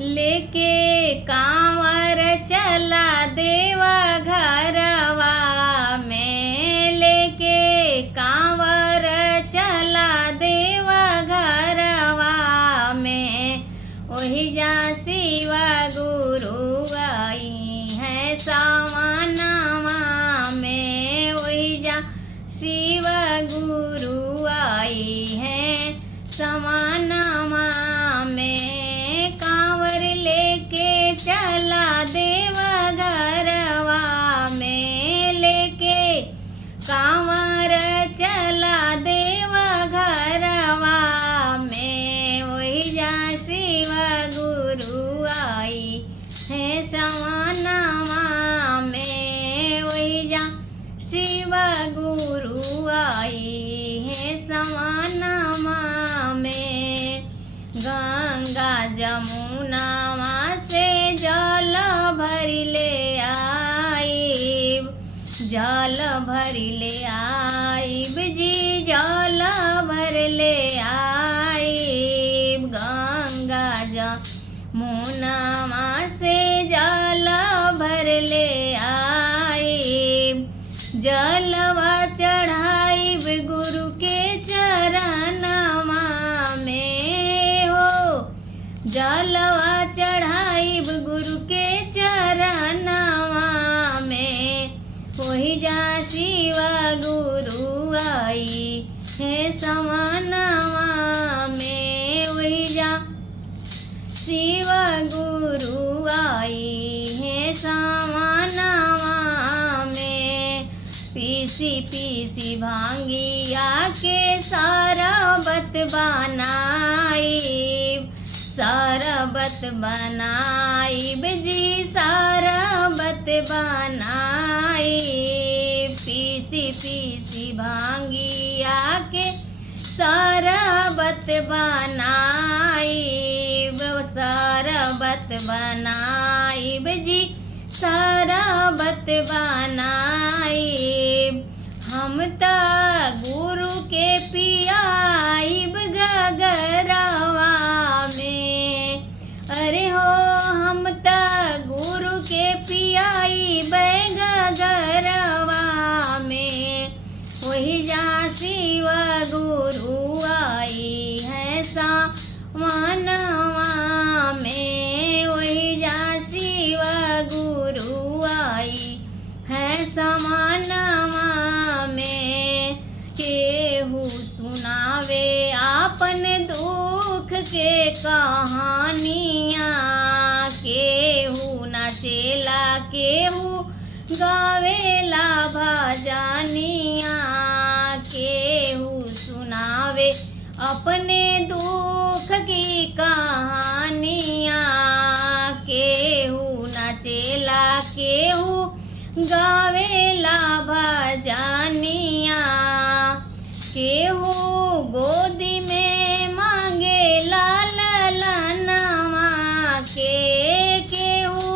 लेके कांवर चला देवा घरवा में, लेके कांवर चला देवा घरवा में। वही जा शिव गुरु आई है सावनवा में, वही जा शिव गुरु आई है सावनवा में। कांवर लेके चला देवा घरवा में, लेके कांवर चला देवा घरवा में। वही जा शिव गुरु आई है सावनवा में, वही जा शिव गुरु आई है सावनवा में। गंगा जमुनावा से जल भर ले आईब, जल भर ले आईब जी, जल भर ले आईब। गंगा जमुनावा से जल भर ले आईब, जलवा चढ़ाईब गुरु के चरणवा में हो, जलवा चढ़ाईब गुरु के चरणवा में। वही जा शिव गुरु आई है सावनवा में, वही जा शिव गुरु आई है सावनवा में। पीसी पीसी भांगिया के शरबत बनाईब, शरबत बनाईब जी, शरबत बनाईब। पीसी पीसी भांगिया के शरबत बनाईब, शरबत बनाईब जी, शरबत बनाईब। हम त गुरु के पियाईब गगरवा में, अरे हो हम त गुरु के पियाईब गगरवा में। वही जा शिव गुरु आई है सावनवा में, वही जा शिव गुरु आई है सावनवा में। केहू सुनावे आपन दुख के कहानियाँ, केहू नाचेला केहू गावेला भजनिया, केहू सुनावे अपने दुख की कहानियाँ, केहू नाचेला केहू गावेला भजनिया। केहू गोदी में मांगे ललनवा के, केहू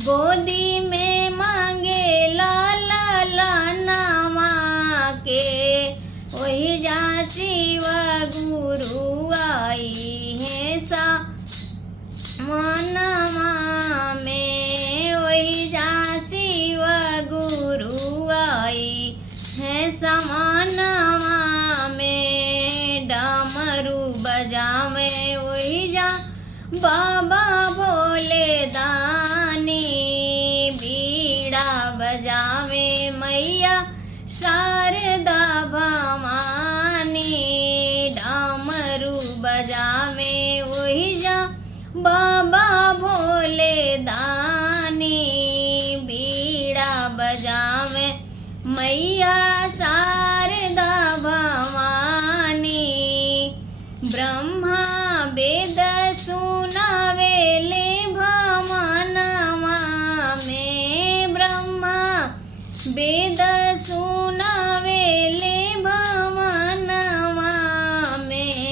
गोदी में मांगे ललनवा के। वही जा शिव गुरु आई है सावनवा में, वही जा शिव गुरु आई है सावनवा में। डमरू बजावे वही जा बाबा भोले दानी, बीड़ा बजावे मैया शारदा भवानी। डमरू बजावे वही जा बाबा भोले दानी, बीड़ा बजावे मैया शारदा भवानी। ब्रह्मा वेद सुनावे ले भवनवा में, ब्रह्मा वेद सुनावे ले भवनवा में।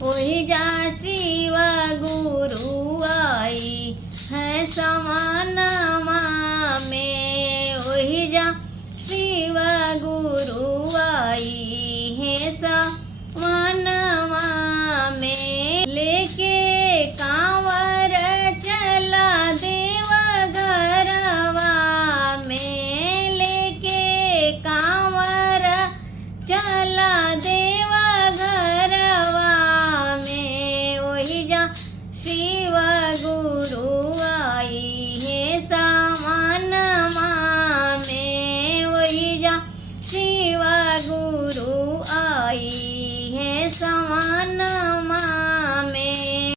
वही जा शिव गुरु आई है सावनवा में, वही जा शिव गुरु आई है सावनवा में। लेके शिव गुरु आई है समानमा में वही जा शिव